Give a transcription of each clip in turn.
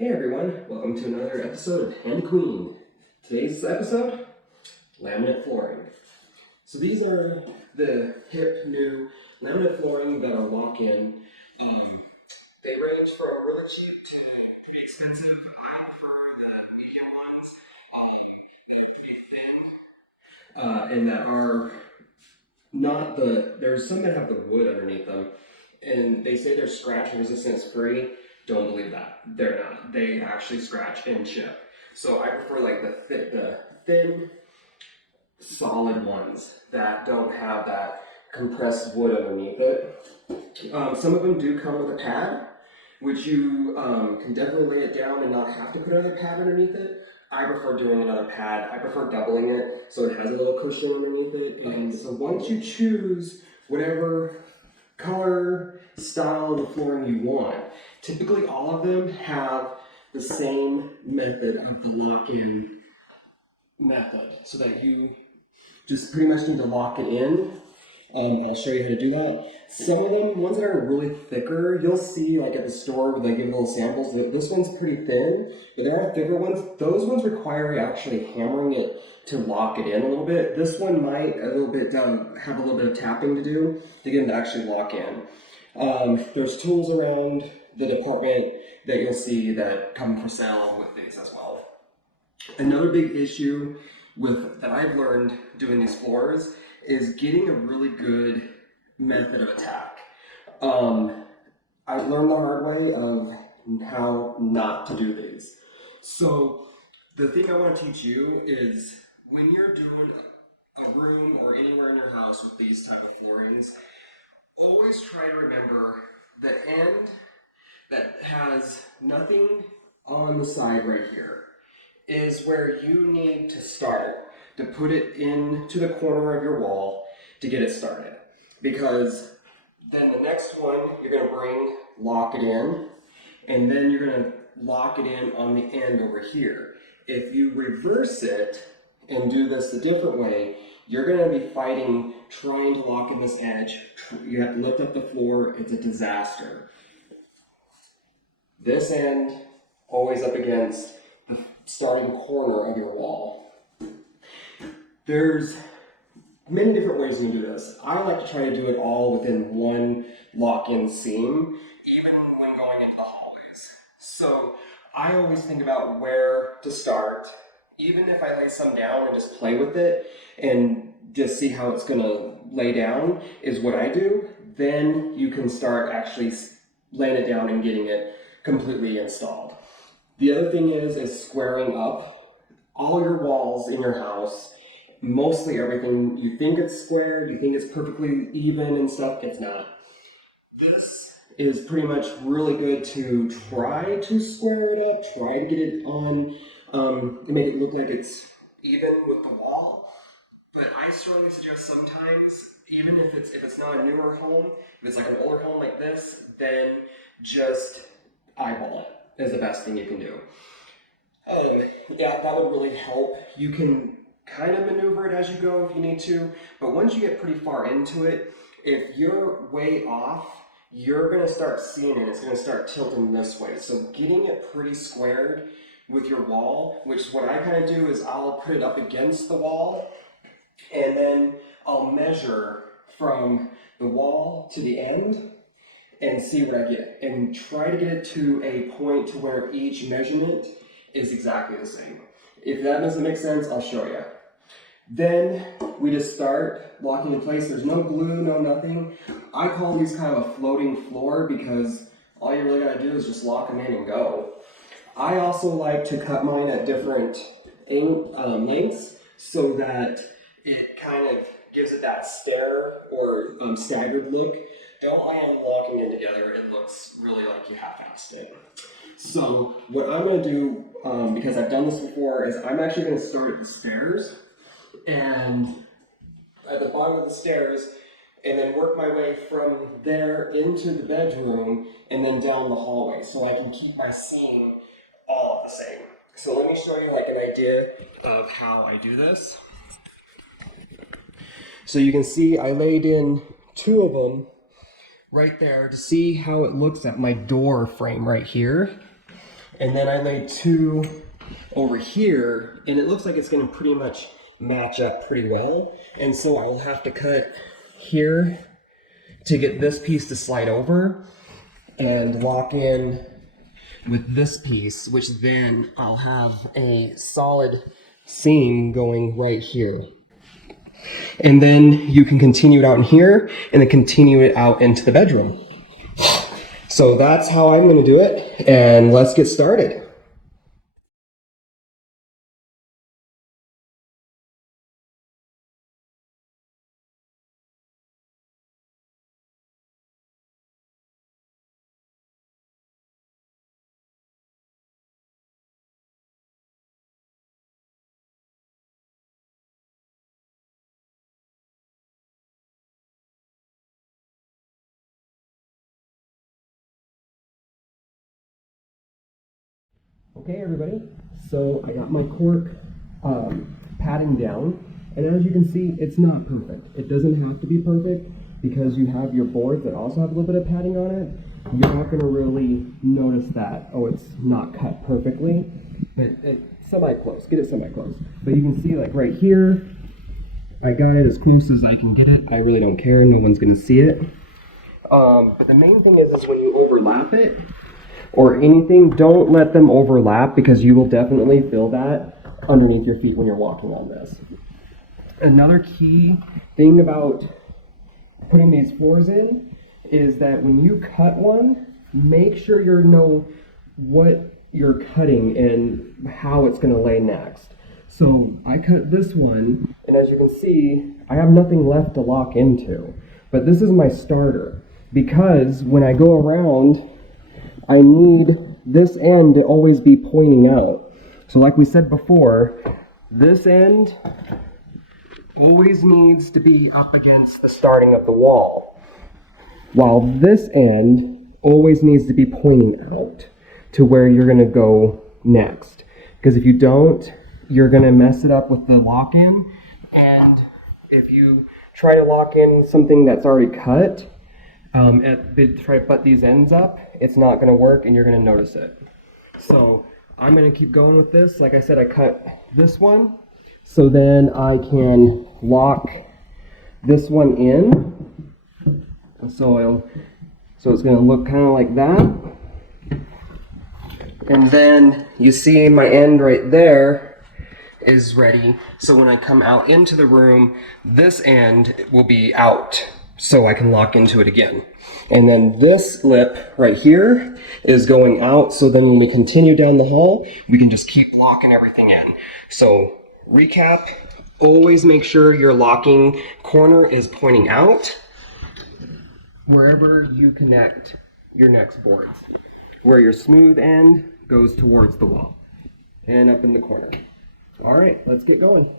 Hey everyone, welcome to another episode of Hand Queen. Today's episode, laminate flooring. So these are the hip new laminate flooring that are lock-in. They range from really cheap to pretty expensive. I prefer the medium ones that are pretty thin and that are not there's some that have the wood underneath them and they say they're scratch resistance free. Don't believe that. They're not. They actually scratch and chip. So I prefer like the thin, solid ones that don't have that compressed wood underneath it. Some of them do come with a pad, which you can definitely lay it down and not have to put another pad underneath it. I prefer doing another pad. I prefer doubling it so it has a little cushion underneath it. And so once you choose whatever color, style of the flooring you want, typically all of them have the same method of the lock-in method, so that you just pretty much need to lock it in. I'll show you how to do that. Some of them, ones that are really thicker, you'll see like at the store where they give little samples. This one's pretty thin, but there are thicker ones. Those ones require actually hammering it to lock it in a little bit. This one might have a little bit of tapping to do to get them to actually lock in. There's tools around the department that you'll see that come for sale with these as well. Another big issue that I've learned doing these floors is getting a really good method of attack. I've learned the hard way of how not to do these. So the thing I want to teach you is when you're doing a room or anywhere in your house with these type of floorings, always try to remember the end that has nothing on the side right here is where you need to start to put it into the corner of your wall to get it started. Because then the next one you're going to lock it in, and then you're going to lock it in on the end over here. If you reverse it and do this a different way, you're going to be fighting trying to lock in this edge. You have to lift up the floor. It's a disaster. This end always up against the starting corner of your wall. There's many different ways you can do this. I like to try to do it all within one lock-in seam, even when going into the hallways. So I always think about where to start. Even if I lay some down and just play with it and just see how it's gonna lay down is what I do. Then you can start actually laying it down and getting it completely installed. The other thing is squaring up all your walls in your house. Mostly everything, you think it's squared, you think it's perfectly even and stuff, it's not. This is pretty much really good to try to square it up, try to get it on, to make it look like it's even with the wall. But I strongly suggest sometimes, even if it's not a newer home, if it's like an older home like this, then just eyeball it is the best thing you can do. Yeah, that would really help. You can kind of maneuver it as you go if you need to, but once you get pretty far into it, if you're way off, you're going to start seeing it. It's going to start tilting this way. So getting it pretty squared with your wall, which is what I kind of do, is I'll put it up against the wall, and then I'll measure from the wall to the end and see what I get, and try to get it to a point to where each measurement is exactly the same. If that doesn't make sense, I'll show you. Then we just start locking in place. There's no glue, no nothing. I call these kind of a floating floor because all you really gotta do is just lock them in and go. I also like to cut mine at different lengths so that it kind of gives it that stair or staggered look. Don't lay them locking in together. It looks really like you half-assed it. So what I'm going to do, because I've done this before, is I'm actually going to start at the stairs and at the bottom of the stairs, and then work my way from there into the bedroom and then down the hallway, so I can keep my seam all the same. So let me show you like an idea of how I do this. So you can see I laid in 2 of them right there to see how it looks at my door frame right here. and then I laid 2 over here, and it looks like it's going to pretty much match up pretty well. And so I will have to cut here to get this piece to slide over and lock in with this piece, which then I'll have a solid seam going right here. And then you can continue it out in here and then continue it out into the bedroom. So that's how I'm going to do it, and let's get started. Okay, everybody, so I got my cork padding down, and as you can see, it's not perfect. It doesn't have to be perfect because you have your boards that also have a little bit of padding on it. You're not going to really notice that, oh, it's not cut perfectly, but semi-close, get it semi-close. But you can see, like right here, I got it as close as I can get it. I really don't care, no one's going to see it. But the main thing is when you overlap it, or anything, don't let them overlap because you will definitely feel that underneath your feet when you're walking on this. Another key thing about putting these floors in is that when you cut one, make sure you know what you're cutting and how it's going to lay next. So I cut this one, and as you can see, I have nothing left to lock into. But this is my starter because when I go around, I need this end to always be pointing out. So like we said before, this end always needs to be up against the starting of the wall, while this end always needs to be pointing out to where you're going to go next. Because if you don't, you're going to mess it up with the lock-in, and if you try to lock in something that's already cut, try to butt these ends up, it's not going to work and you're going to notice it. So I'm going to keep going with this. Like I said, I cut this one, so then I can lock this one in. So it's going to look kind of like that. And then you see my end right there is ready. So when I come out into the room, this end will be out, so I can lock into it again. And then this lip right here is going out, so then when we continue down the hall, we can just keep locking everything in. So recap, always make sure your locking corner is pointing out wherever you connect your next boards, where your smooth end goes towards the wall and up in the corner. All right, let's get going.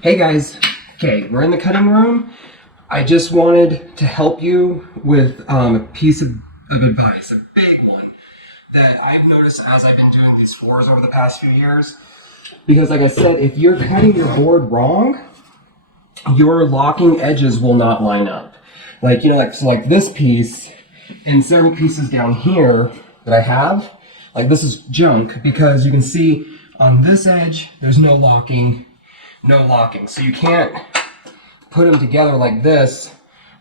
Hey guys, okay, we're in the cutting room. I just wanted to help you with a piece of advice, a big one, that I've noticed as I've been doing these floors over the past few years. Because like I said, if you're cutting your board wrong, your locking edges will not line up. Like, you know, like this piece and several pieces down here that I have, like this is junk because you can see on this edge, there's no locking. So you can't put them together like this,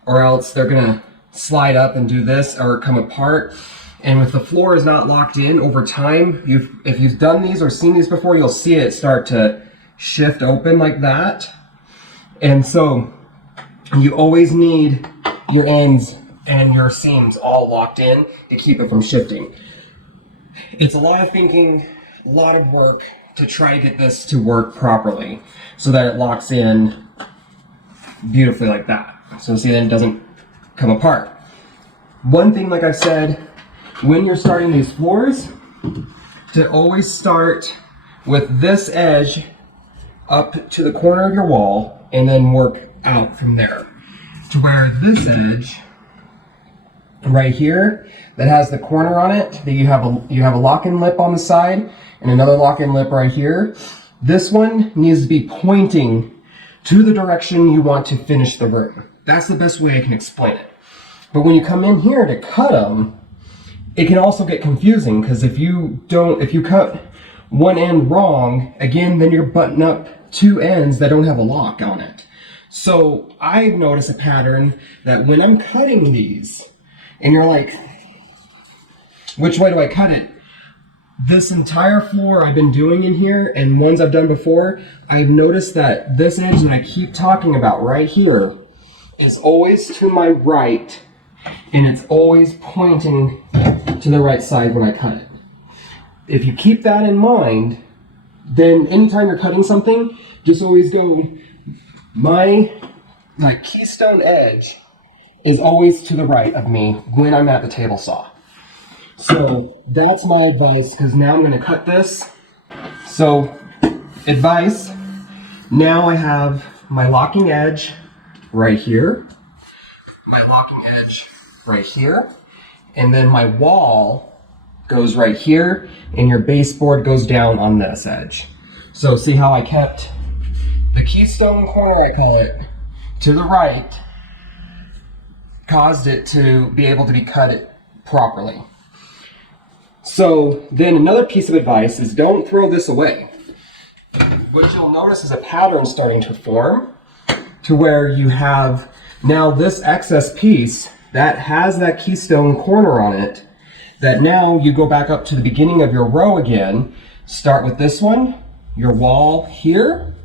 or else they're gonna slide up and do this or come apart. And if the floor is not locked in over time, if you've done these or seen these before, you'll see it start to shift open like that. And so you always need your ends and your seams all locked in to keep it from shifting. It's a lot of thinking, a lot of work to try to get this to work properly so that it locks in beautifully like that. So see, then it doesn't come apart. One thing, like I said, when you're starting these floors, to always start with this edge up to the corner of your wall and then work out from there to where this edge right here that has the corner on it, that you have a lock-in lip on the side and another lock-in lip right here. This one needs to be pointing to the direction you want to finish the room. That's the best way I can explain it. But when you come in here to cut them, it can also get confusing, because if you cut one end wrong, again, then you're butting up two ends that don't have a lock on it. So I've noticed a pattern that when I'm cutting these, and you're like, which way do I cut it? This entire floor I've been doing in here, and ones I've done before, I've noticed that this edge that I keep talking about right here is always to my right, and it's always pointing to the right side when I cut it. If you keep that in mind, then anytime you're cutting something, just always go, my keystone edge is always to the right of me when I'm at the table saw. So that's my advice, because now I'm going to cut this. So advice, now I have my locking edge right here, my locking edge right here, and then my wall goes right here, and your baseboard goes down on this edge. So see how I kept the keystone corner, I call it, to the right, caused it to be able to be cut properly. So then another piece of advice is don't throw this away. What you'll notice is a pattern starting to form to where you have now this excess piece that has that keystone corner on it, that now you go back up to the beginning of your row again, start with this one, your wall here,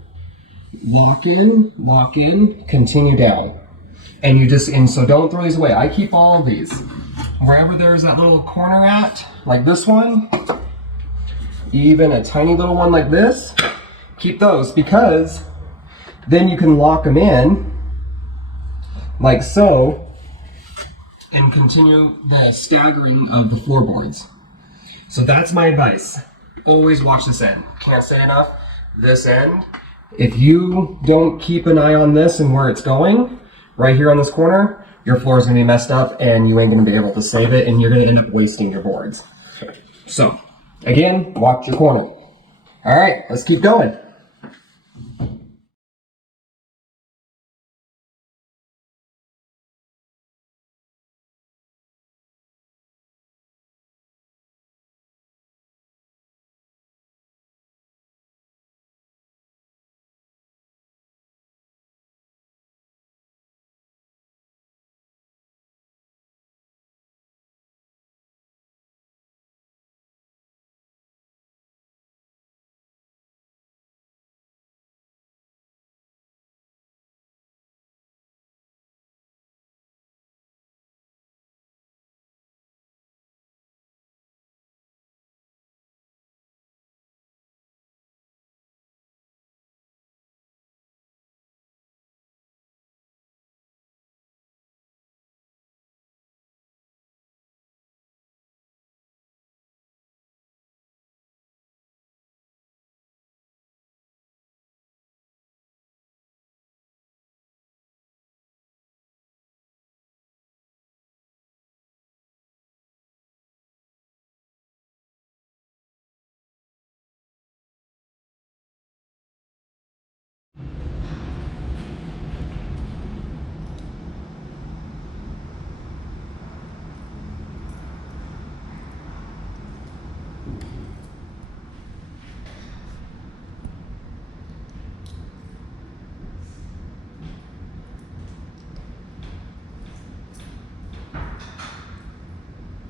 lock in, continue down. And so don't throw these away. I keep all of these. Wherever there's that little corner at, like this one, even a tiny little one like this, keep those, because then you can lock them in like so and continue the staggering of the floorboards. So that's my advice. Always watch this end. Can't say enough. This end, if you don't keep an eye on this and where it's going, right here on this corner, your floor is going to be messed up and you ain't going to be able to save it, and you're going to end up wasting your boards. So, again, watch your corner. All right, let's keep going.